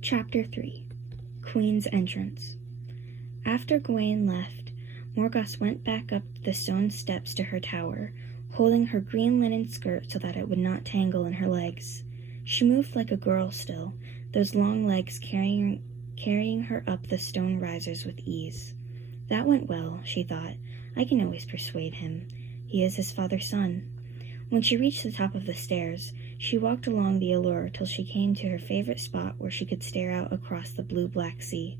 Chapter 3 Queen's Entrance. After Gawain left, Morgoth went back up the stone steps to her tower, holding her green linen skirt so that it would not tangle in her legs. She moved like a girl still, those long legs carrying her up the stone risers with ease. That went well, she thought. I can always persuade him. He is his father's son. When she reached the top of the stairs, she walked along the allure till she came to her favorite spot where she could stare out across the blue-black sea.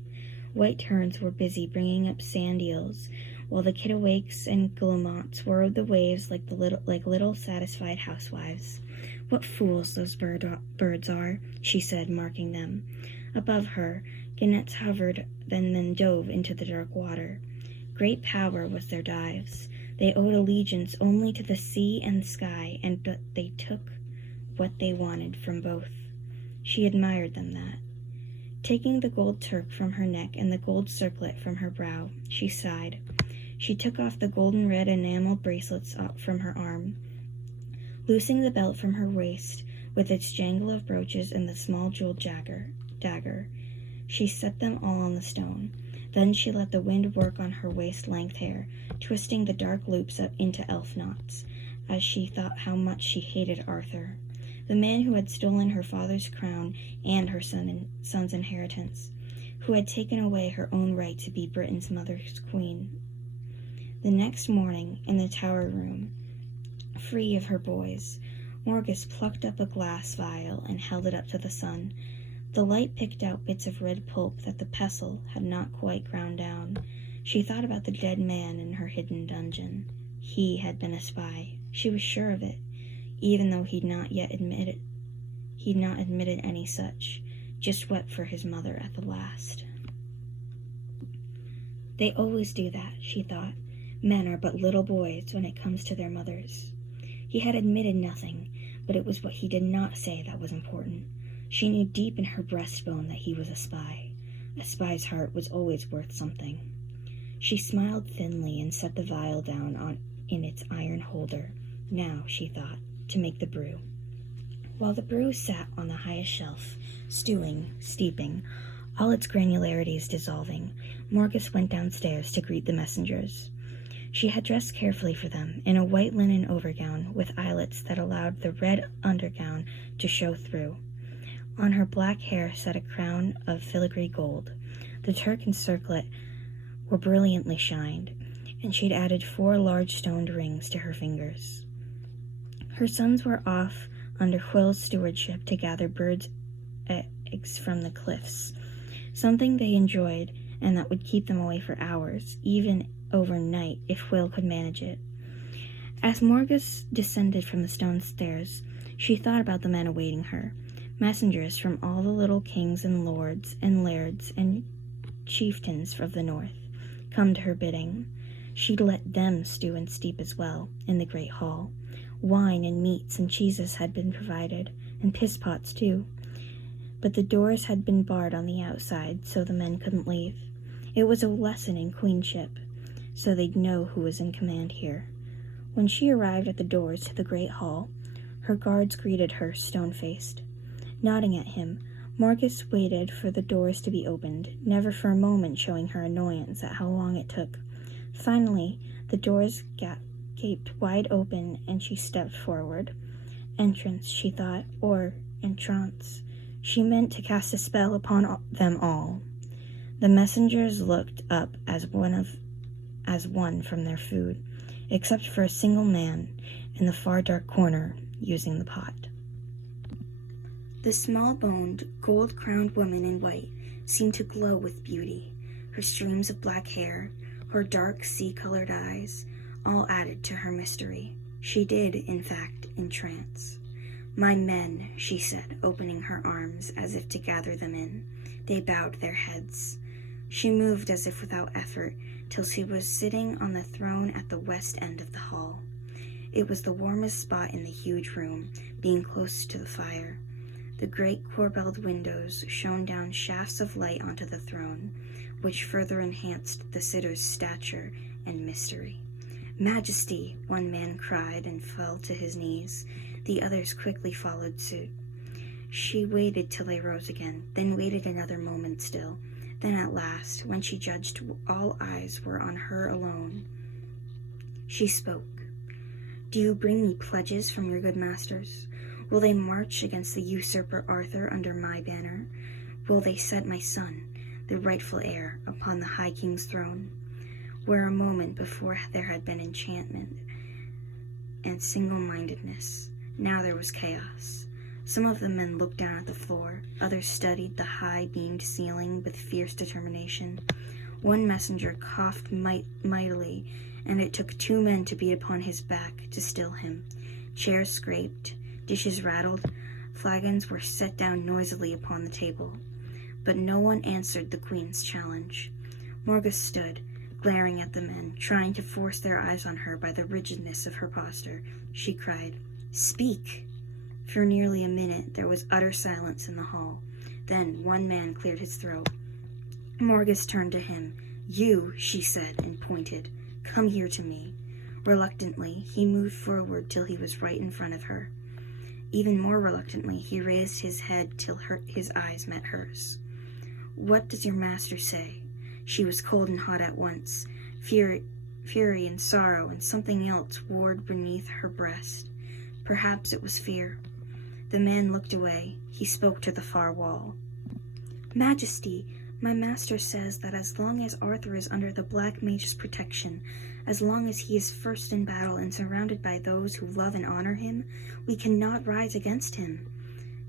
White terns were busy bringing up sand eels, while the kittiwakes and guillemots rode the waves like little satisfied housewives. What fools those birds are, she said, marking them. Above her, gannets hovered, then dove into the dark water. Great power was their dives. They owed allegiance only to the sea and sky, but they took what they wanted from both. She admired them that. Taking the gold turk from her neck and the gold circlet from her brow, she sighed. She took off the golden red enamel bracelets from her arm. Loosing the belt from her waist, with its jangle of brooches and the small jeweled dagger, she set them all on the stone. Then she let the wind work on her waist-length hair, twisting the dark loops up into elf knots, as she thought how much she hated Arthur, the man who had stolen her father's crown and her son's inheritance, who had taken away her own right to be Britain's mother's queen. The next morning, in the tower room, free of her boys, Morgus plucked up a glass vial and held it up to the sun. The light picked out bits of red pulp that the pestle had not quite ground down. She thought about the dead man in her hidden dungeon. He had been a spy. She was sure of it, even though he'd not admitted any such, just wept for his mother at the last. They always do that, she thought. Men are but little boys when it comes to their mothers. He had admitted nothing, but it was what he did not say that was important. She knew deep in her breastbone that he was a spy. A spy's heart was always worth something. She smiled thinly and set the vial down in its iron holder. Now, she thought, to make the brew. While the brew sat on the highest shelf, steeping, all its granularities dissolving, Morgus went downstairs to greet the messengers. She had dressed carefully for them, in a white linen overgown with eyelets that allowed the red undergown to show through. On her black hair sat a crown of filigree gold. The turk and circlet were brilliantly shined, and she'd added 4 large stoned rings to her fingers. Her sons were off under Hwyl's stewardship to gather birds' eggs from the cliffs, something they enjoyed and that would keep them away for hours, even overnight if Hwyl could manage it. As Morgus descended from the stone stairs, she thought about the men awaiting her. Messengers from all the little kings and lords and lairds and chieftains of the north, come to her bidding. She'd let them stew and steep as well, in the great hall. Wine and meats and cheeses had been provided, and piss-pots too. But the doors had been barred on the outside, so the men couldn't leave. It was a lesson in queenship, so they'd know who was in command here. When she arrived at the doors to the great hall, her guards greeted her stone-faced. Nodding at him, Morgus waited for the doors to be opened, never for a moment showing her annoyance at how long it took. Finally, the doors gaped wide open, and she stepped forward. Entrance, she thought, or entrance. She meant to cast a spell upon them all. The messengers looked up as one from their food, except for a single man in the far dark corner using the pot. The small-boned, gold-crowned woman in white seemed to glow with beauty. Her streams of black hair, her dark sea-colored eyes, all added to her mystery. She did, in fact, entrance. "My men," she said, opening her arms as if to gather them in. They bowed their heads. She moved as if without effort, till she was sitting on the throne at the west end of the hall. It was the warmest spot in the huge room, being close to the fire. The great corbelled windows shone down shafts of light onto the throne, which further enhanced the sitter's stature and mystery. "Majesty!" one man cried and fell to his knees. The others quickly followed suit. She waited till they rose again, then waited another moment still. Then at last, when she judged all eyes were on her alone, she spoke. "Do you bring me pledges from your good masters? Will they march against the usurper Arthur under my banner? Will they set my son, the rightful heir, upon the high king's throne?" Where a moment before there had been enchantment and single-mindedness, now there was chaos. Some of the men looked down at the floor, others studied the high-beamed ceiling with fierce determination. One messenger coughed mightily, and it took 2 men to beat upon his back to still him. Chairs scraped, dishes rattled, flagons were set down noisily upon the table. But no one answered the queen's challenge. Morgus stood, glaring at the men, trying to force their eyes on her by the rigidness of her posture. She cried, "Speak!" For nearly a minute there was utter silence in the hall. Then one man cleared his throat. Morgus turned to him. "You," she said, and pointed. "Come here to me." Reluctantly, he moved forward till he was right in front of her. Even more reluctantly, he raised his head till his eyes met hers. "What does your master say?" She was cold and hot at once. Fury and sorrow and something else warred beneath her breast. Perhaps it was fear. The man looked away. He spoke to the far wall. "Majesty, my master says that as long as Arthur is under the Black Mage's protection, as long as he is first in battle and surrounded by those who love and honor him, we cannot rise against him."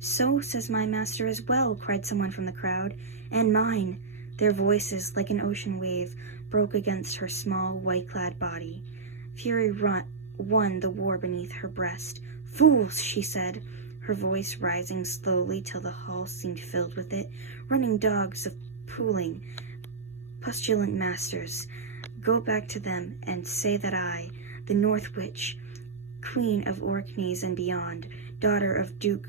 "So says my master as well," cried someone from the crowd. "And mine." Their voices, like an ocean wave, broke against her small, white-clad body. Fury won the war beneath her breast. "Fools," she said, her voice rising slowly till the hall seemed filled with it. "Running dogs of pooling, pustulant masters. Go back to them and say that I, the North Witch, Queen of Orkneys and beyond, daughter of Duke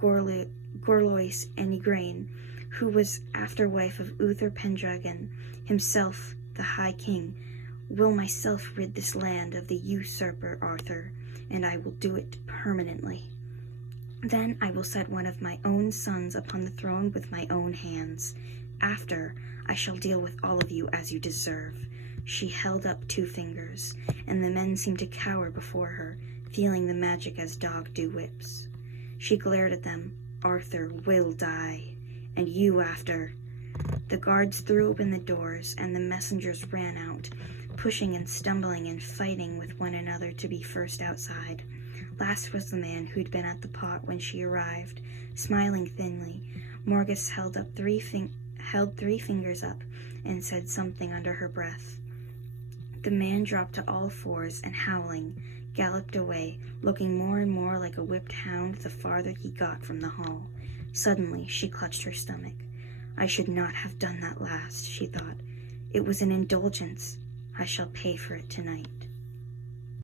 Gorlois and Igraine, who was after-wife of Uther Pendragon, himself the High King, will myself rid this land of the usurper Arthur, and I will do it permanently. Then I will set one of my own sons upon the throne with my own hands. After, I shall deal with all of you as you deserve." She held up 2 fingers, and the men seemed to cower before her, feeling the magic as dogs do whips. She glared at them. "Arthur will die, and you after." The guards threw open the doors, and the messengers ran out, pushing and stumbling and fighting with one another to be first outside. Last was the man who'd been at the pot when she arrived. Smiling thinly, Morgus held 3 fingers up and said something under her breath. The man dropped to all fours and, howling, galloped away, looking more and more like a whipped hound the farther he got from the hall. Suddenly she clutched her stomach. "I should not have done that last," she thought. "It was an indulgence. I shall pay for it tonight."